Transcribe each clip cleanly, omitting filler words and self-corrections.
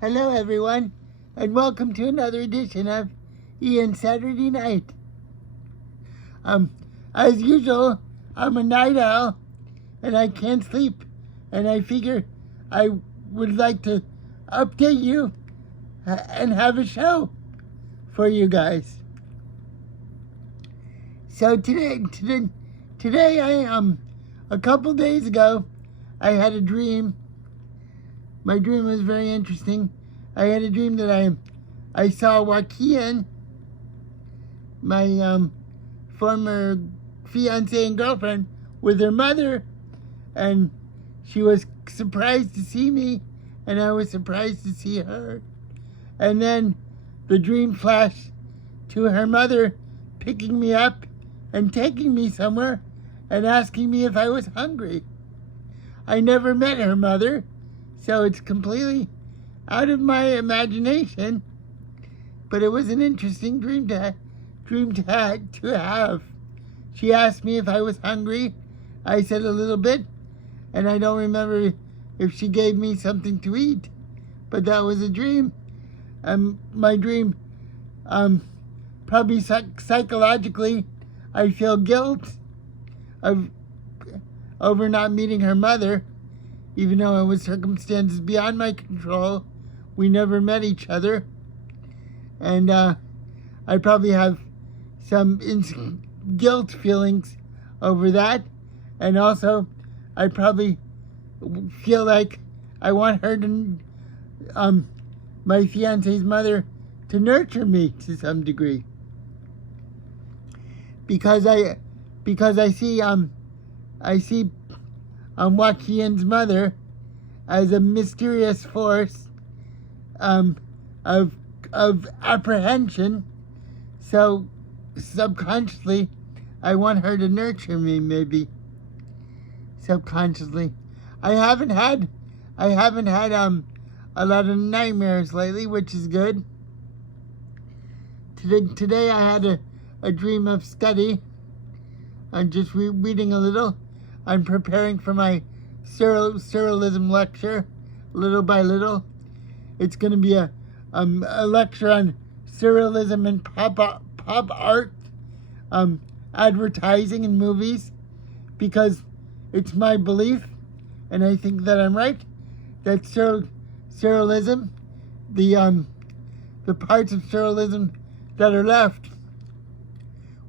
Hello, everyone, and welcome to another edition of Ian Saturday Night. As usual, I'm a night owl, and I can't sleep, and I figure I would like to update you and have a show for you guys. So today, a couple days ago, I had a dream. My dream was very interesting. I had a dream that I saw Joaquin, my former fiance and girlfriend, with her mother, and she was surprised to see me, and I was surprised to see her. And then the dream flashed to her mother picking me up and taking me somewhere and asking me if I was hungry. I never met her mother, so it's completely out of my imagination, but it was an interesting dream to have. She asked me if I was hungry. I said a little bit, and I don't remember if she gave me something to eat, but that was a dream. My dream, probably psychologically, I feel guilt over not meeting her mother, even though it was circumstances beyond my control. We never met each other, and I probably have some guilt feelings over that, and also I probably feel like I want her to, my fiance's mother, to nurture me to some degree, because I see Joaquin's mother as a mysterious force of apprehension. So subconsciously, I want her to nurture me. Maybe subconsciously, I haven't had a lot of nightmares lately, which is good. Today I had a dream of study. I'm just reading a little. I'm preparing for my surrealism lecture, little by little. It's going to be a lecture on surrealism and pop art, advertising and movies, because it's my belief, and I think that I'm right, that surrealism, the parts of surrealism that are left,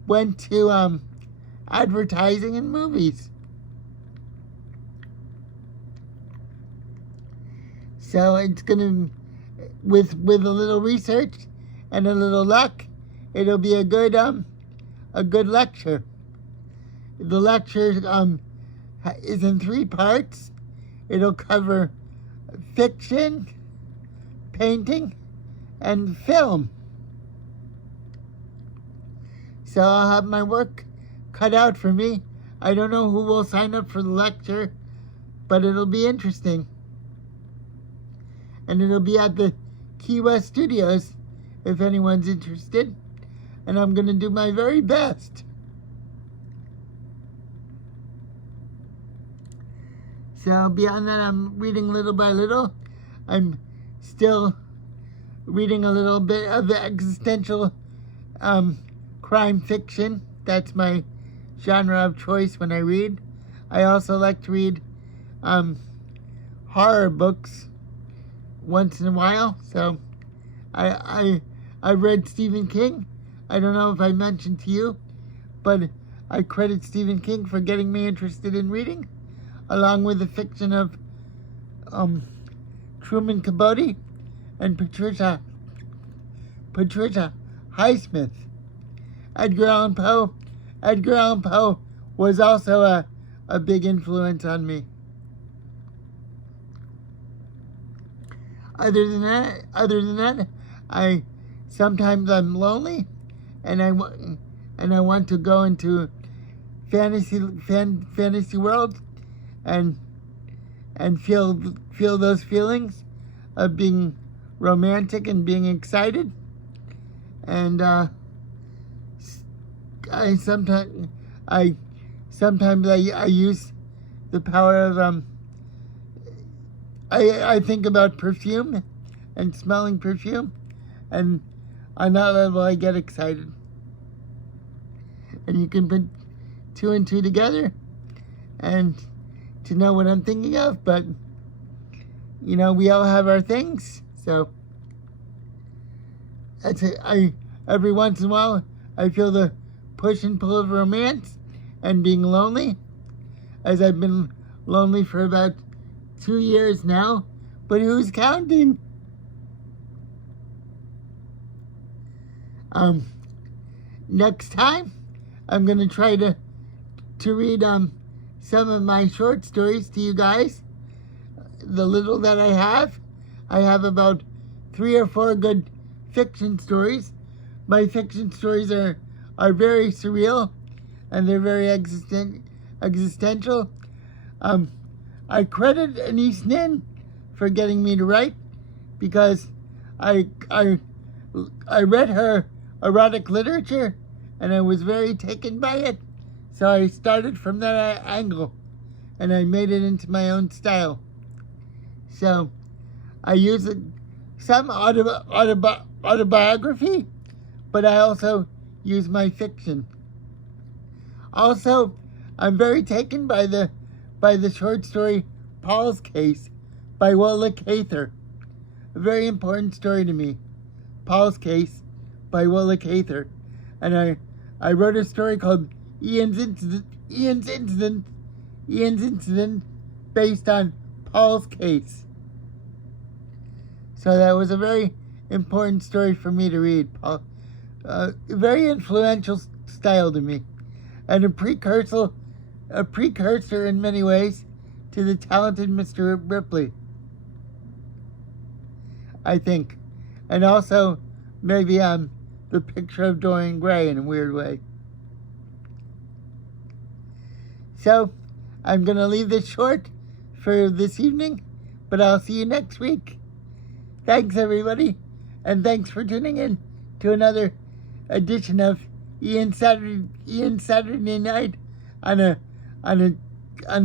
went to advertising and movies. So it's gonna, with a little research and a little luck, it'll be a good lecture. The lecture is in 3 parts. It'll cover fiction, painting, and film. So I'll have my work cut out for me. I don't know who will sign up for the lecture, but it'll be interesting. And it'll be at the Key West Studios, if anyone's interested. And I'm going to do my very best. So beyond that, I'm reading little by little. I'm still reading a little bit of existential crime fiction. That's my genre of choice when I read. I also like to read horror books once in a while. So I've read Stephen King. I don't know if I mentioned to you, but I credit Stephen King for getting me interested in reading, along with the fiction of Truman Capote and Patricia Highsmith. Edgar Allan Poe was also a big influence on me. Other than that, sometimes I'm lonely, and I want to go into fantasy world and feel those feelings of being romantic and being excited. And sometimes I use the power of I think about perfume and smelling perfume. And on that level, I get excited. And you can put two and two together and to know what I'm thinking of. But, you know, we all have our things. So that's it. Every once in a while, I feel the push and pull of romance and being lonely, as I've been lonely for about 2 years now. But who's counting? Next time, I'm gonna try to read some of my short stories to you guys. The little that I have about 3 or 4 good fiction stories. My fiction stories are very surreal, and they're very existential. I credit Anais Nin for getting me to write, because I read her erotic literature and I was very taken by it. So I started from that angle and I made it into my own style. So I use some autobiography, but I also use my fiction. Also, I'm very taken by the short story Paul's Case by Willa Cather. A very important story to me. Paul's Case by Willa Cather. And I wrote a story called Ian's Incident based on Paul's Case. So that was a very important story for me to read. Paul, very influential style to me, and a precursor in many ways to the talented Mr. Ripley, I think. And also maybe the picture of Dorian Gray in a weird way. So I'm gonna leave this short for this evening, but I'll see you next week. Thanks everybody, and thanks for tuning in to another edition of Ian Saturday Night on a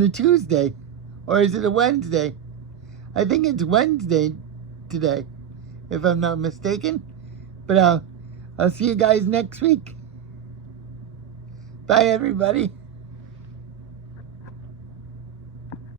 Tuesday, or is it a Wednesday? I think it's Wednesday today, if I'm not mistaken. But I'll see you guys next week. Bye everybody.